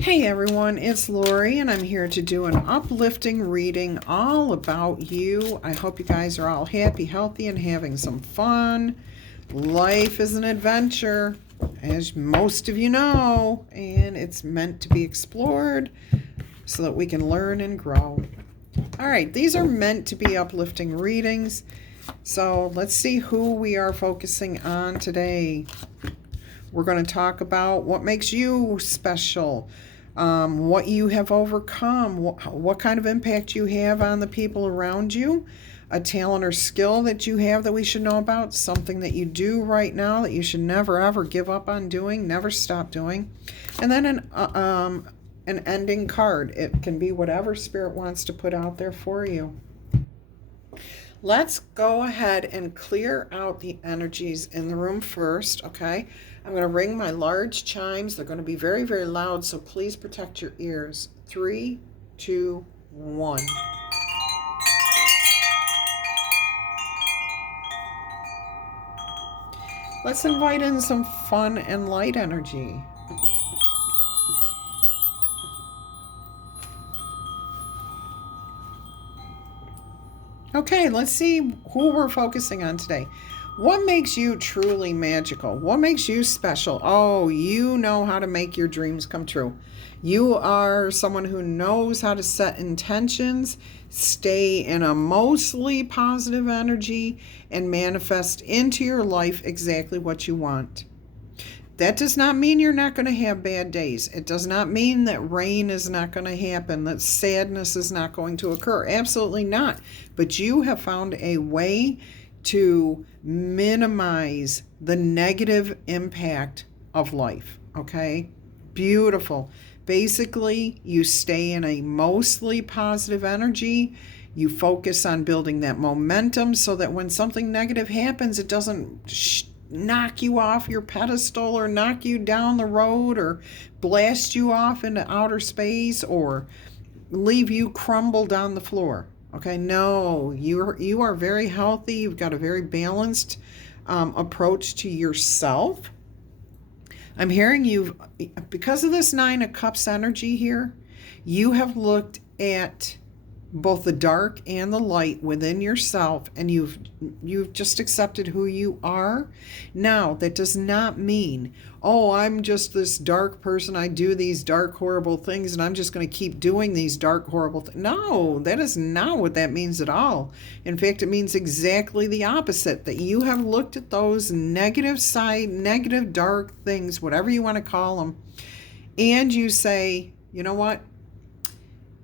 Hey everyone, it's Laurie, and I'm here to do an uplifting reading all about you. I hope you guys are all happy, healthy, and having some fun. Life is an adventure, as most of you know, and it's meant to be explored so that we can learn and grow. All right, these are meant to be uplifting readings, so let's see who we are focusing on today. We're going to talk about what makes you special, what you have overcome, what kind of impact you have on the people around you, a talent or skill that you have that we should know about, something that you do right now that you should never ever give up on doing, never stop doing, and then an ending card. It can be whatever Spirit wants to put out there for you. Let's go ahead and clear out the energies in the room first, okay? I'm going to ring my large chimes. They're going to be very, very loud, so please protect your ears. 3, 2, 1. Let's invite in some fun and light energy. Okay, let's see who we're focusing on today. What makes you truly magical? What makes you special? Oh, you know how to make your dreams come true. You are someone who knows how to set intentions, stay in a mostly positive energy, and manifest into your life exactly what you want. That does not mean you're not going to have bad days. It does not mean that rain is not going to happen, that sadness is not going to occur. Absolutely not. But you have found a way to minimize the negative impact of life. Okay? Beautiful. Basically, you stay in a mostly positive energy. You focus on building that momentum so that when something negative happens, it doesn't knock you off your pedestal or knock you down the road or blast you off into outer space or leave you crumbled on the floor. Okay, no, you are very healthy. You've got a very balanced approach to yourself. I'm hearing you, because of this 9 of Cups energy here, you have looked at both the dark and the light within yourself, and you've just accepted who you are. Now, that does not mean, oh, I'm just this dark person, I do these dark horrible things, and I'm just going to keep doing these dark horrible things. No, that is not what that means at all. In fact, it means exactly the opposite, that you have looked at those negative dark things, whatever you want to call them, and you say, you know what,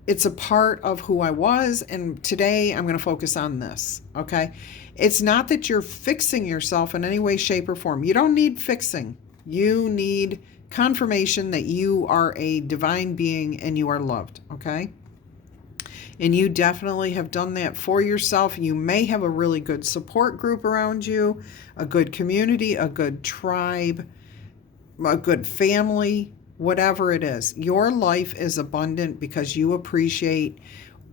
it's a part of who I was, and today I'm going to focus on this, okay? It's not that you're fixing yourself in any way, shape, or form. You don't need fixing. You need confirmation that you are a divine being and you are loved, okay? And you definitely have done that for yourself. You may have a really good support group around you, a good community, a good tribe, a good family, whatever it is. Your life is abundant because you appreciate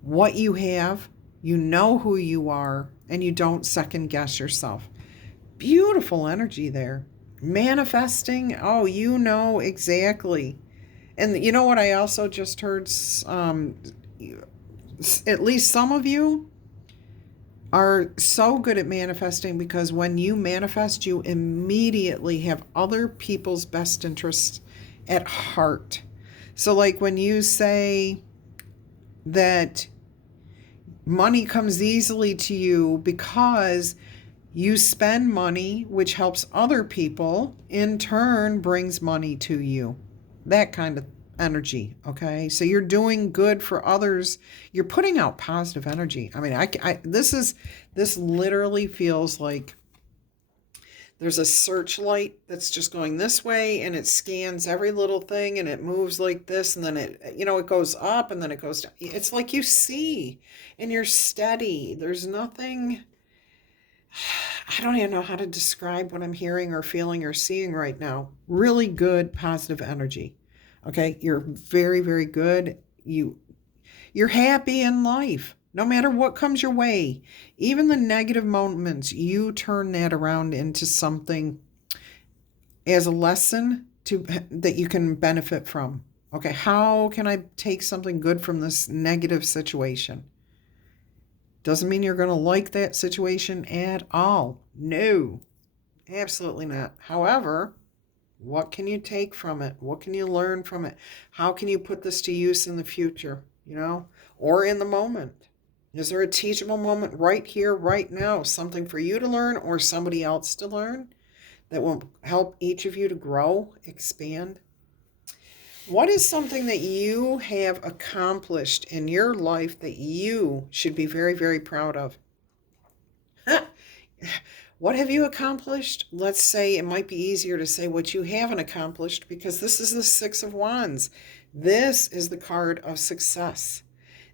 what you have, you know who you are, and you don't second guess yourself. Beautiful energy there. Manifesting, oh, you know exactly. And you know what I also just heard? At least some of you are so good at manifesting because when you manifest, you immediately have other people's best interests at heart. So like when you say that money comes easily to you because you spend money, which helps other people, in turn brings money to you. That kind of energy, okay? So you're doing good for others. You're putting out positive energy. I mean, this literally feels like there's a searchlight that's just going this way, and it scans every little thing, and it moves like this, and then it goes up, and then it goes down. It's like you see, and you're steady. There's nothing, I don't even know how to describe what I'm hearing or feeling or seeing right now. Really good, positive energy. Okay, you're very, very good. You're happy in life. No matter what comes your way, even the negative moments, you turn that around into something as a lesson that you can benefit from. Okay, how can I take something good from this negative situation? Doesn't mean you're going to like that situation at all. No, absolutely not. However, what can you take from it? What can you learn from it? How can you put this to use in the future, or in the moment? Is there a teachable moment right here, right now, something for you to learn or somebody else to learn that will help each of you to grow, expand? What is something that you have accomplished in your life that you should be very, very proud of? What have you accomplished? Let's say it might be easier to say what you haven't accomplished because this is the Six of Wands. This is the card of success.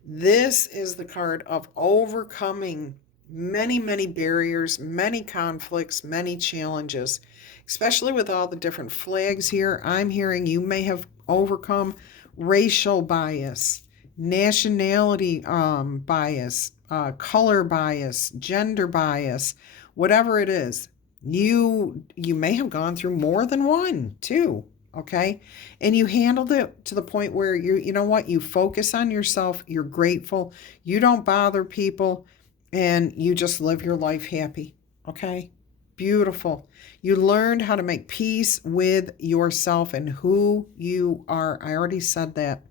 This is the card of overcoming many, many barriers, many conflicts, many challenges, especially with all the different flags here. I'm hearing you may have overcome racial bias, nationality bias, color bias, gender bias, whatever it is. You may have gone through more than one, too. Okay, and you handled it to the point where you know what, you focus on yourself, you're grateful, you don't bother people, and you just live your life happy. Okay, beautiful. You learned how to make peace with yourself and who you are. I already said that.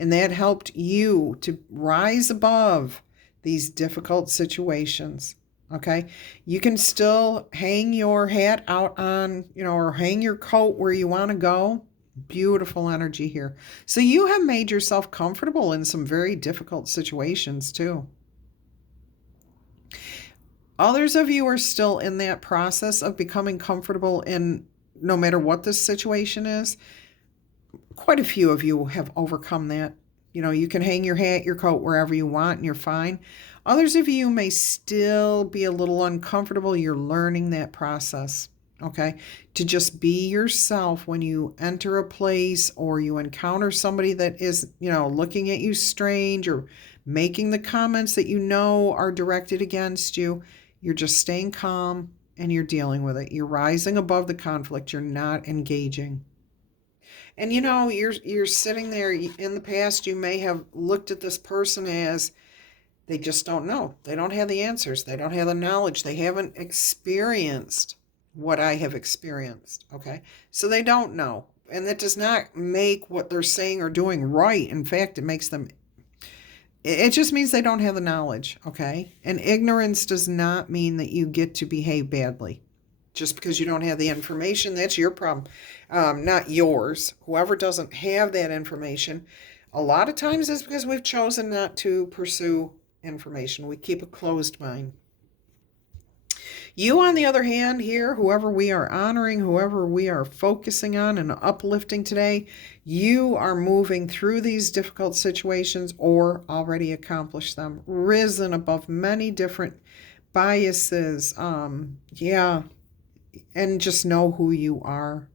And that helped you to rise above these difficult situations. Okay. You can still hang your hat out on, or hang your coat where you want to go. Beautiful energy here. So you have made yourself comfortable in some very difficult situations too. Others of you are still in that process of becoming comfortable in no matter what the situation is. Quite a few of you have overcome that. You can hang your hat, your coat wherever you want and you're fine. Others of you may still be a little uncomfortable. You're learning that process, okay? To just be yourself when you enter a place or you encounter somebody that is, looking at you strange or making the comments that are directed against you. You're just staying calm and you're dealing with it. You're rising above the conflict. You're not engaging. And you're sitting there. In the past, you may have looked at this person as they just don't know. They don't have the answers. They don't have the knowledge. They haven't experienced what I have experienced. Okay. So they don't know. And that does not make what they're saying or doing right. In fact, it just means they don't have the knowledge. Okay. And ignorance does not mean that you get to behave badly. Just because you don't have the information, that's your problem, not yours. Whoever doesn't have that information, a lot of times it's because we've chosen not to pursue information. We keep a closed mind. You, on the other hand, here, whoever we are honoring, whoever we are focusing on and uplifting today, you are moving through these difficult situations or already accomplished them, risen above many different biases. And just know who you are.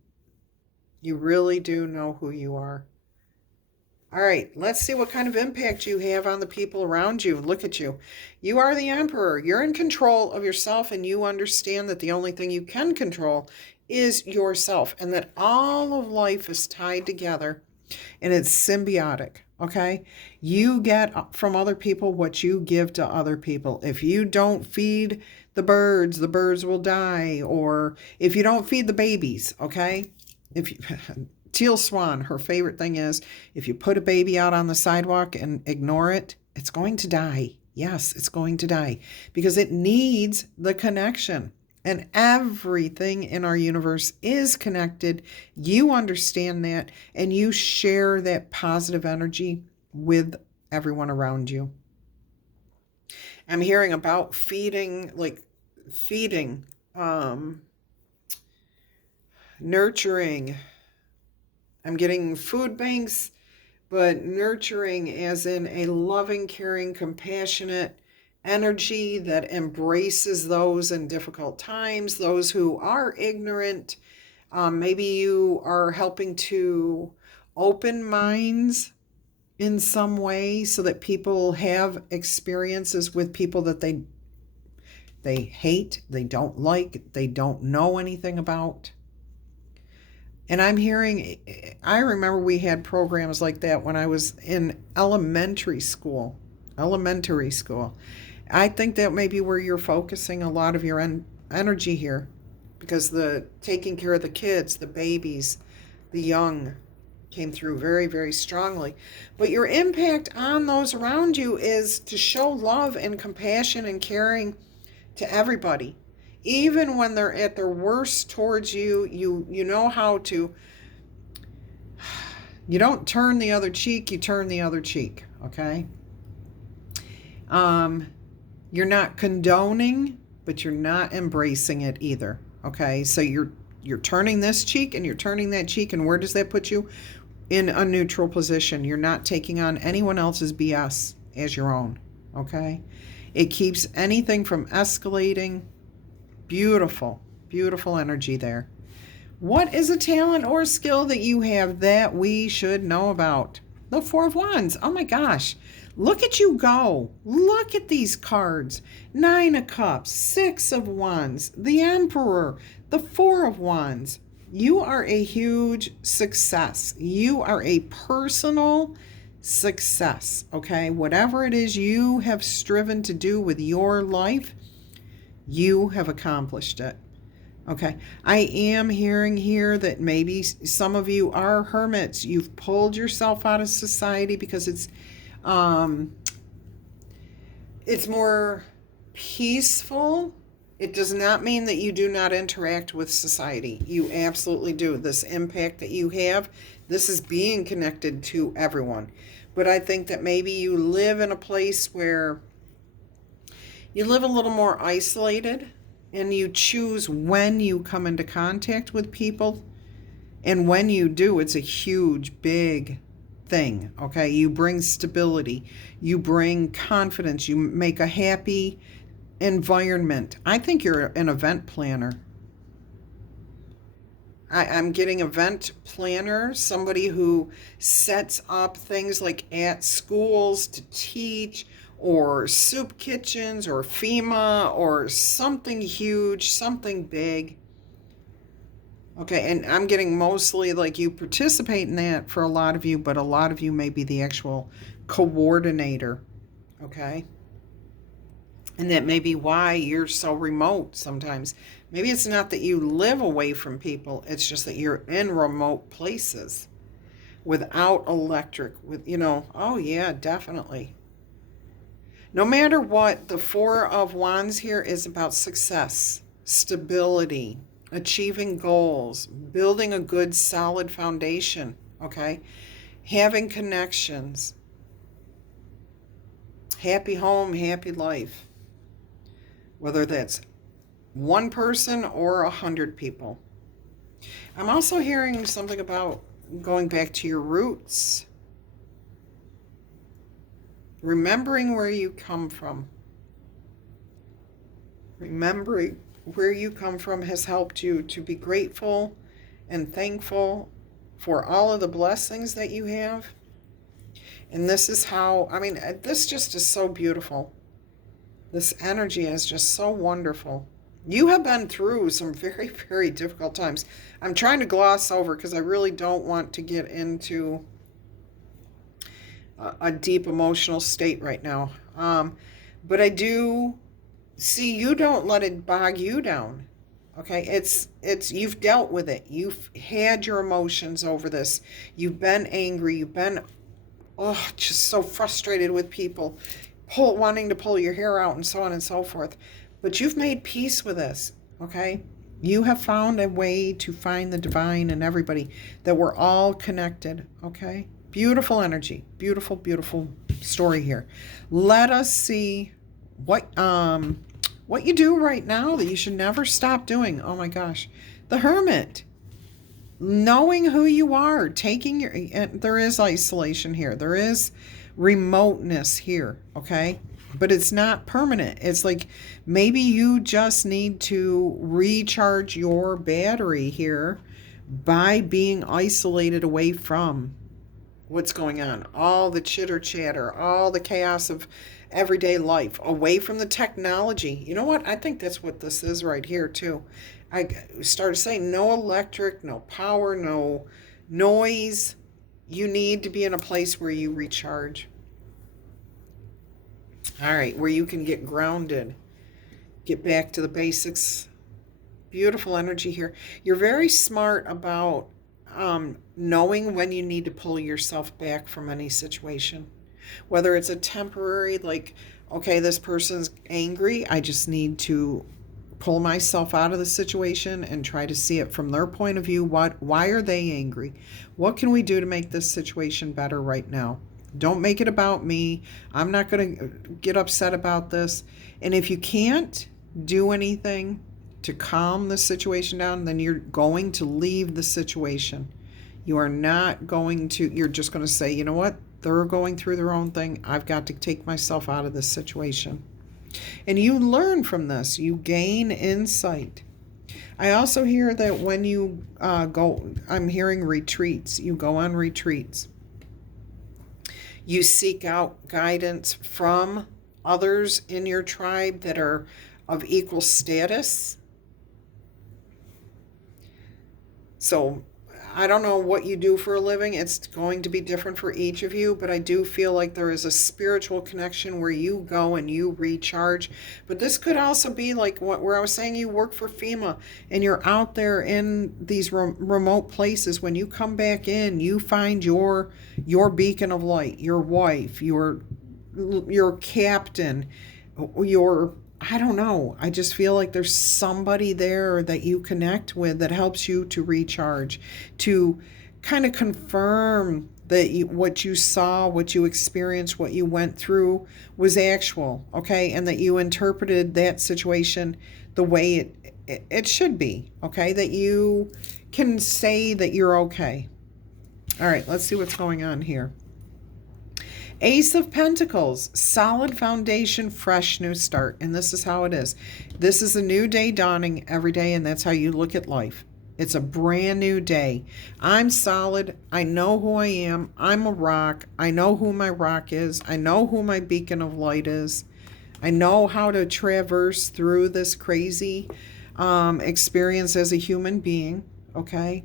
You really do know who you are. All right, let's see what kind of impact you have on the people around you. Look at you. You are the emperor. You're in control of yourself, and you understand that the only thing you can control is yourself, and that all of life is tied together, and it's symbiotic, okay? You get from other people what you give to other people. If you don't feed the birds will die. Or if you don't feed the babies, okay? Teal Swan, her favorite thing is, if you put a baby out on the sidewalk and ignore it, it's going to die. Yes, it's going to die because it needs the connection. And everything in our universe is connected. You understand that, and you share that positive energy with everyone around you. I'm hearing about feeding, nurturing. I'm getting food banks, but nurturing as in a loving, caring, compassionate energy that embraces those in difficult times, those who are ignorant. Maybe you are helping to open minds in some way so that people have experiences with people that they hate, they don't like, they don't know anything about. And I'm hearing, I remember we had programs like that when I was in elementary school. Elementary school. I think that may be where you're focusing a lot of your energy here, because the taking care of the kids, the babies, the young came through very, very strongly. But your impact on those around you is to show love and compassion and caring to everybody. Even when they're at their worst towards you, you know how to, you don't turn the other cheek, you turn the other cheek, okay? You're not condoning, but you're not embracing it either, okay? So you're turning this cheek and you're turning that cheek, and where does that put you? In a neutral position. You're not taking on anyone else's BS as your own, okay? It keeps anything from escalating. Beautiful, beautiful energy there. What is a talent or skill that you have that we should know about? The Four of Wands. Oh my gosh. Look at you go. Look at these cards. Nine of Cups, Six of Wands, the Emperor, the Four of Wands. You are a huge success. You are a personal success, okay? Whatever it is you have striven to do with your life, you have accomplished it. Okay, I am hearing here that maybe some of you are hermits. You've pulled yourself out of society because it's more peaceful. It does not mean that you do not interact with society. You absolutely do. This impact that you have, this is being connected to everyone. But I think that maybe you live in a place where you live a little more isolated, and you choose when you come into contact with people. And when you do, it's a huge, big thing, okay? You bring stability. You bring confidence. You make a happy environment. I think you're an event planner. I'm getting event planner, somebody who sets up things like at schools to teach, or soup kitchens, or FEMA, or something huge, something big. Okay, and I'm getting mostly like you participate in that for a lot of you, but a lot of you may be the actual coordinator, okay? And that may be why you're so remote sometimes. Maybe it's not that you live away from people, it's just that you're in remote places without electric, oh yeah, definitely. No matter what, the Four of Wands here is about success, stability, achieving goals, building a good solid foundation, okay? Having connections, happy home, happy life. Whether that's one person or 100 people. I'm also hearing something about going back to your roots. Remembering where you come from. Remembering where you come from has helped you to be grateful and thankful for all of the blessings that you have. And this is how, this just is so beautiful. This energy is just so wonderful. You have been through some very, very difficult times. I'm trying to gloss over because I really don't want to get into a deep emotional state right now. But I do see you don't let it bog you down. Okay, it's you've dealt with it. You've had your emotions over this. You've been angry. You've been just so frustrated with people, wanting to pull your hair out and so on and so forth. But you've made peace with this. Okay, you have found a way to find the divine in everybody. That we're all connected. Okay, beautiful energy. Beautiful, beautiful story here. Let us see what you do right now that you should never stop doing. Oh my gosh. The Hermit. Knowing who you are, there is isolation here. There is remoteness here, okay? But it's not permanent. It's like maybe you just need to recharge your battery here by being isolated away from what's going on. All the chitter chatter, all the chaos of everyday life, away from the technology. You know what? I think that's what this is right here too. I started saying no electric, no power, no noise. You need to be in a place where you recharge. All right, where you can get grounded, get back to the basics. Beautiful energy here. You're very smart about knowing when you need to pull yourself back from any situation. Whether it's a temporary, like, okay, this person's angry, I just need to pull myself out of the situation and try to see it from their point of view. Why are they angry? What can we do to make this situation better right now? Don't make it about me. I'm not going to get upset about this. And if you can't do anything to calm the situation down, then you're going to leave the situation. You are not going to, you're just going to say, you know what? They're going through their own thing. I've got to take myself out of this situation. And you learn from this. You gain insight. I also hear that when you I'm hearing retreats. You go on retreats. You seek out guidance from others in your tribe that are of equal status. So I don't know what you do for a living. It's going to be different for each of you, but I do feel like there is a spiritual connection where you go and you recharge. But this could also be like where I was saying you work for FEMA and you're out there in these remote places. When you come back in, you find your beacon of light, your wife, your captain, your, I don't know. I just feel like there's somebody there that you connect with that helps you to recharge, to kind of confirm that what you saw, what you experienced, what you went through was actual, okay? And that you interpreted that situation the way it should be, okay? That you can say that you're okay. All right, let's see what's going on here. Ace of Pentacles, solid foundation, fresh new start. And this is how it is. This is a new day dawning every day, and that's how you look at life. It's a brand new day. I'm solid. I know who I am. I'm a rock. I know who my rock is. I know who my beacon of light is. I know how to traverse through this crazy experience as a human being, okay?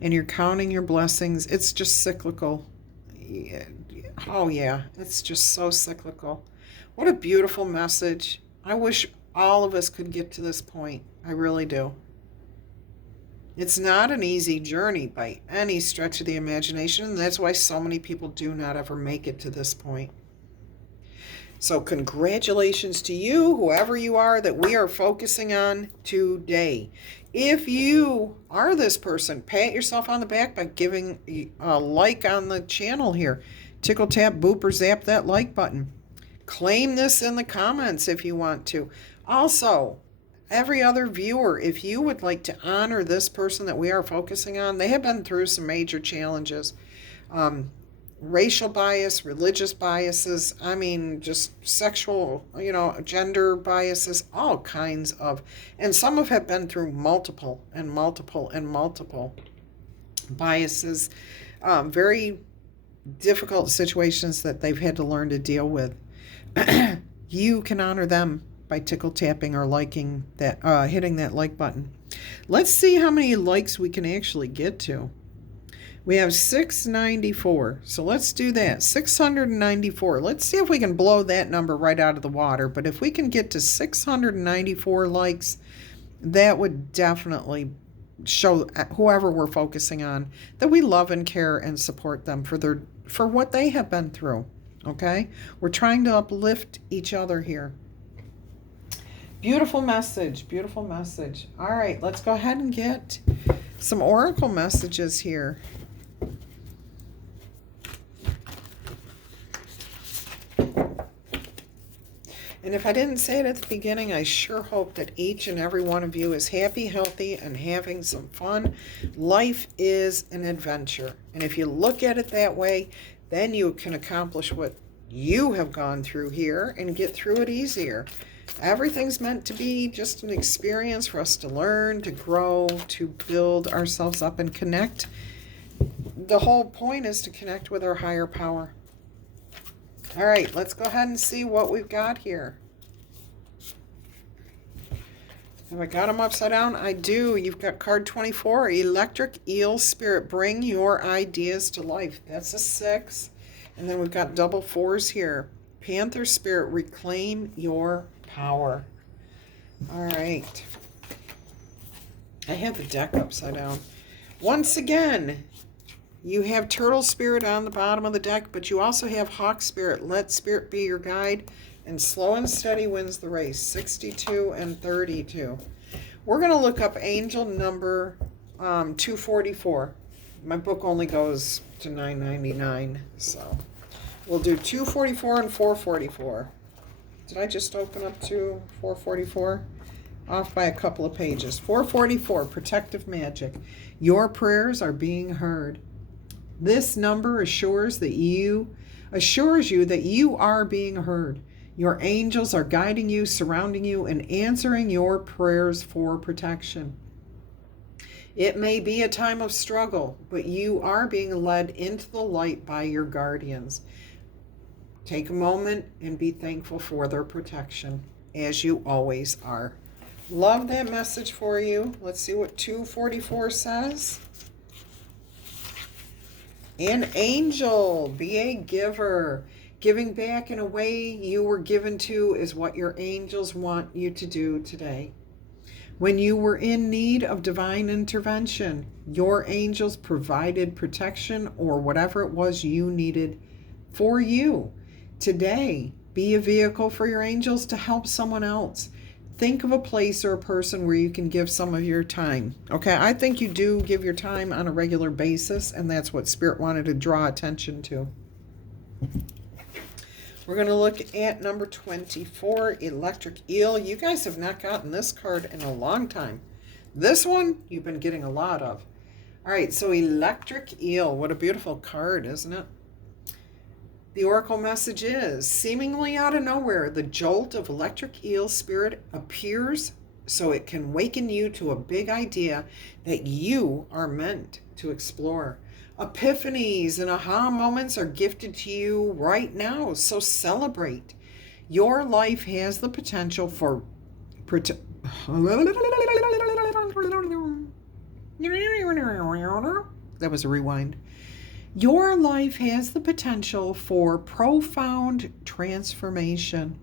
And you're counting your blessings. It's just cyclical. Oh yeah, it's just so cyclical. What a beautiful message. I wish all of us could get to this point. I really do. It's not an easy journey by any stretch of the imagination, and that's why so many people do not ever make it to this point. So congratulations to you, whoever you are that we are focusing on today. If you are this person, pat yourself on the back by giving a like on the channel here. Tickle, tap, boop, or zap that like button. Claim this in the comments if you want to. Also, every other viewer, if you would like to honor this person that we are focusing on, they have been through some major challenges. Racial bias, religious biases, I mean, just sexual, gender biases, all kinds of, and some have been through multiple biases, very difficult situations that they've had to learn to deal with. You can honor them by tickle tapping or liking that, hitting that like button. Let's see how many likes we can actually get to. We have 694, so let's do that. 694. Let's see if we can blow that number right out of the water. But if we can get to 694 likes, that would definitely show whoever we're focusing on that we love and care and support them for what they have been through. Okay? We're trying to uplift each other here. Beautiful message. Beautiful message. All right, let's go ahead and get some oracle messages here. And if I didn't say it at the beginning, I sure hope that each and every one of you is happy, healthy, and having some fun. Life is an adventure. And if you look at it that way, then you can accomplish what you have gone through here and get through it easier. Everything's meant to be just an experience for us to learn, to grow, to build ourselves up and connect. The whole point is to connect with our higher power. All right, let's go ahead and see what we've got here. Have I got them upside down? I do. You've got card 24, Electric Eel Spirit. Bring your ideas to life. That's a 6. And then we've got double 4s here. Panther Spirit, reclaim your power. All right. I have the deck upside down. Once again, you have Turtle Spirit on the bottom of the deck, but you also have Hawk Spirit. Let Spirit be your guide. And slow and steady wins the race. 62 and 32. We're going to look up angel number 244. My book only goes to $9.99, so we'll do 244 and 444. Did I just open up to 444? Off by a couple of pages. 444, protective magic. Your prayers are being heard. This number assures you that you are being heard. Your angels are guiding you, surrounding you, and answering your prayers for protection. It may be a time of struggle, but you are being led into the light by your guardians. Take a moment and be thankful for their protection, as you always are. Love that message for you. Let's see what 244 says. An angel, be a giver. Giving back in a way you were given to is what your angels want you to do today. When you were in need of divine intervention, your angels provided protection or whatever it was you needed for you. Today, be a vehicle for your angels to help someone else. Think of a place or a person where you can give some of your time. Okay, I think you do give your time on a regular basis, and that's what Spirit wanted to draw attention to. We're going to look at number 24, Electric Eel. You guys have not gotten this card in a long time. This one, you've been getting a lot of. All right, so Electric Eel. What a beautiful card, isn't it? The oracle message is, seemingly out of nowhere, the jolt of electric eel spirit appears so it can waken you to a big idea that you are meant to explore. Epiphanies and aha moments are gifted to you right now, so celebrate. Your life has the potential for... That was a rewind. Your life has the potential for profound transformation.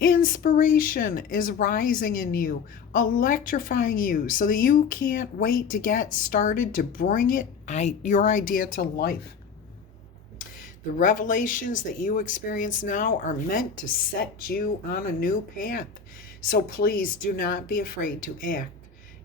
Inspiration is rising in you, electrifying you so that you can't wait to get started to bring your idea to life. The revelations that you experience now are meant to set you on a new path. So please do not be afraid to act.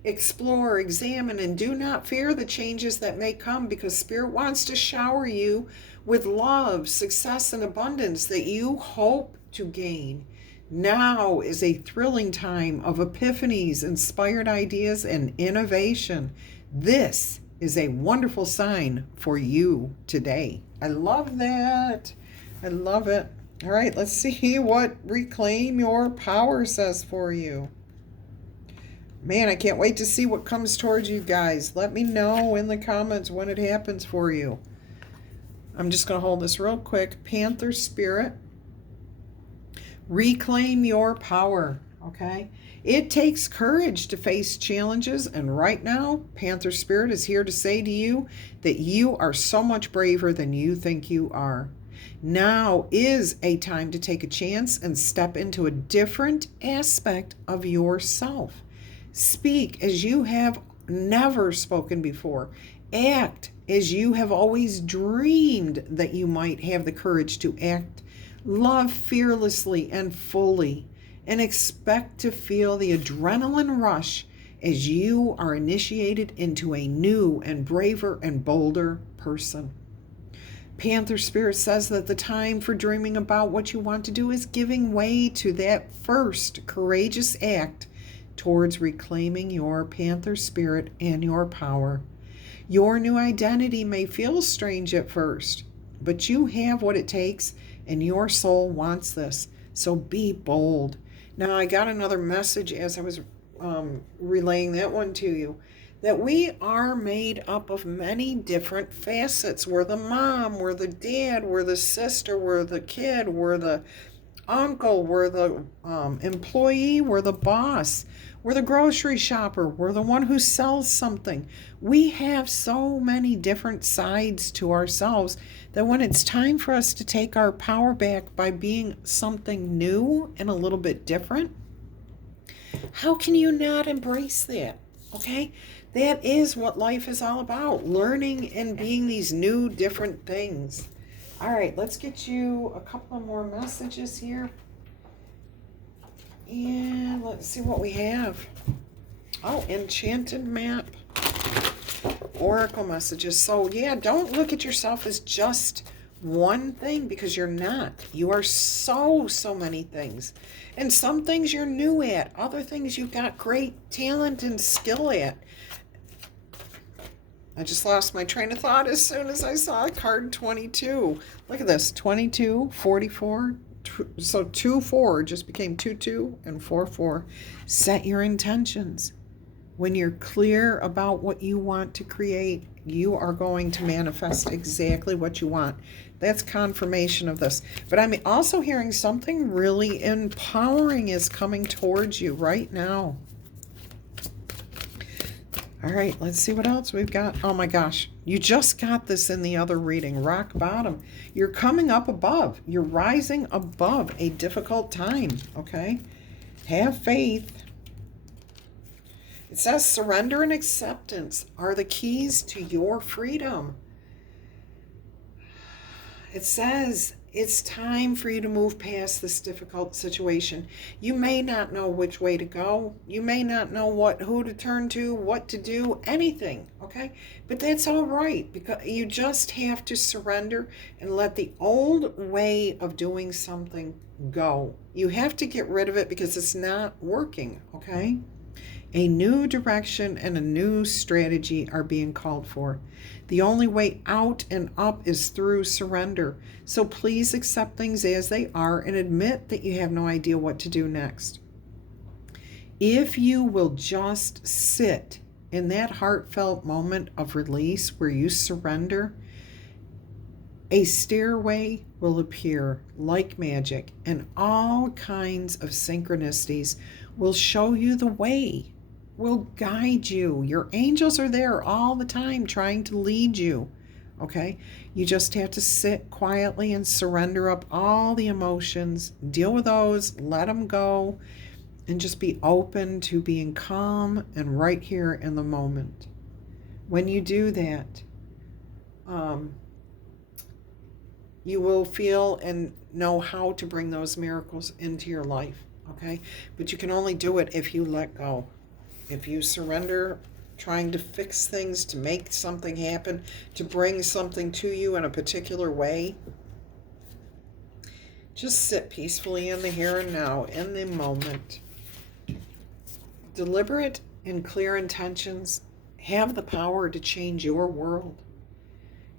Explore, examine, and do not fear the changes that may come, because Spirit wants to shower you with love, success, and abundance that you hope to gain. Now is a thrilling time of epiphanies, inspired ideas, and innovation. This is a wonderful sign for you today. I love that. I love it. All right, let's see what Reclaim Your Power says for you. Man, I can't wait to see what comes towards you guys. Let me know in the comments when it happens for you. I'm just going to hold this real quick. Panther Spirit, reclaim your power, okay? It takes courage to face challenges, and right now, Panther Spirit is here to say to you that you are so much braver than you think you are. Now is a time to take a chance and step into a different aspect of yourself. Speak as you have never spoken before. Act as you have always dreamed that you might have the courage to act. Love fearlessly and fully, and expect to feel the adrenaline rush as you are initiated into a new and braver and bolder person. Panther Spirit says that the time for dreaming about what you want to do is giving way to that first courageous act towards reclaiming your Panther Spirit and your power. Your new identity may feel strange at first, but you have what it takes, and your soul wants this. So be bold. Now, I got another message as I was relaying that one to you, that we are made up of many different facets. We're the mom, we're the dad, we're the sister, we're the kid, we're the uncle, we're the employee, we're the boss. We're the grocery shopper. We're the one who sells something. We have so many different sides to ourselves that when it's time for us to take our power back by being something new and a little bit different, how can you not embrace that? Okay? That is what life is all about, learning and being these new, different things. All right, let's get you a couple of more messages here. And let's see what we have. Oh, enchanted map. Oracle messages. So, yeah, don't look at yourself as just one thing, because you're not. You are so many things. And some things you're new at. Other things you've got great talent and skill at. I just lost my train of thought as soon as I saw card 22. Look at this. 22, 44. So 2-4 just became 2-2 and 4-4. Set your intentions. When you're clear about what you want to create, you are going to manifest exactly what you want. That's confirmation of this. But I'm also hearing something really empowering is coming towards you right now. All right, let's see what else we've got. Oh my gosh, you just got this in the other reading. Rock bottom. You're coming up above. You're rising above a difficult time, okay? Have faith. It says surrender and acceptance are the keys to your freedom. It says it's time for you to move past this difficult situation. You may not know which way to go. You may not know who to turn to, what to do, anything, okay? But that's all right, because you just have to surrender and let the old way of doing something go. You have to get rid of it because it's not working, okay? A new direction and a new strategy are being called for. The only way out and up is through surrender. So please accept things as they are and admit that you have no idea what to do next. If you will just sit in that heartfelt moment of release where you surrender, a stairway will appear like magic, and all kinds of synchronicities will show you the way, will guide you. Your angels are there all the time trying to lead you, okay? You just have to sit quietly and surrender up all the emotions, deal with those, let them go, and just be open to being calm and right here in the moment. When you do that, you will feel and know how to bring those miracles into your life, okay? But you can only do it if you let go. If you surrender trying to fix things, to make something happen, to bring something to you in a particular way, just sit peacefully in the here and now, in the moment. Deliberate and clear intentions have the power to change your world.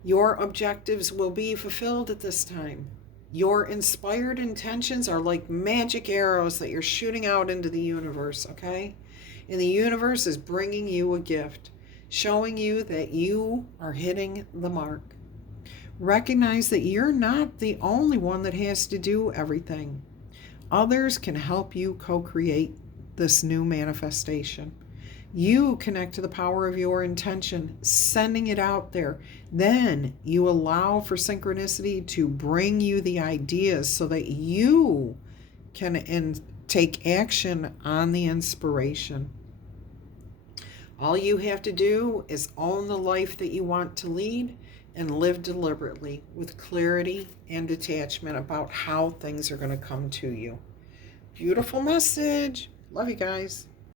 Your objectives will be fulfilled at this time. Your inspired intentions are like magic arrows that you're shooting out into the universe, okay? And the universe is bringing you a gift, showing you that you are hitting the mark. Recognize that you're not the only one that has to do everything. Others can help you co-create this new manifestation. You connect to the power of your intention, sending it out there. Then you allow for synchronicity to bring you the ideas so that you can take action on the inspiration. All you have to do is own the life that you want to lead and live deliberately with clarity and detachment about how things are going to come to you. Beautiful message. Love you guys.